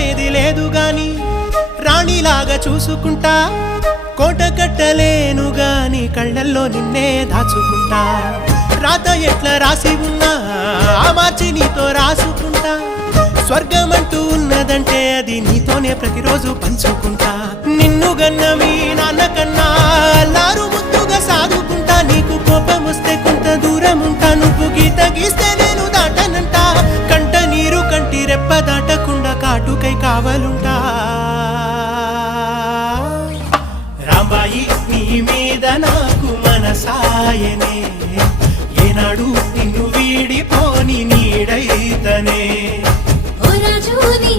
నమ్మేది లేదు గాని రాణిలాగా చూసుకుంటా కోట కట్టలేను గాని కళ్ళల్లో నిన్నే దాచుకుంటా రాత ఎట్లా రాసి ఉన్నా మార్చి నీతో రాసుకుంటా స్వర్గమంటూ ఉన్నదంటే అది నీతోనే ప్రతిరోజు పంచుకుంటా నిన్ను గన్న మీ నాన్న కన్నా లారు ముద్దుగా సాదుకుంటా నీకు కోపం వస్తే కొంత దూరం ఉంటా నువ్వు గీత గీస్తే నేను దాటనంట కంట నీరు కంటి రెప్ప దాటకుండా కాటుకై కావలుంటా రాంబాయి నీ మీద నాకు మనసాయనే ఏనాడు నిన్ను వీడిపోని నీడైతనే ఓ రాజు నీ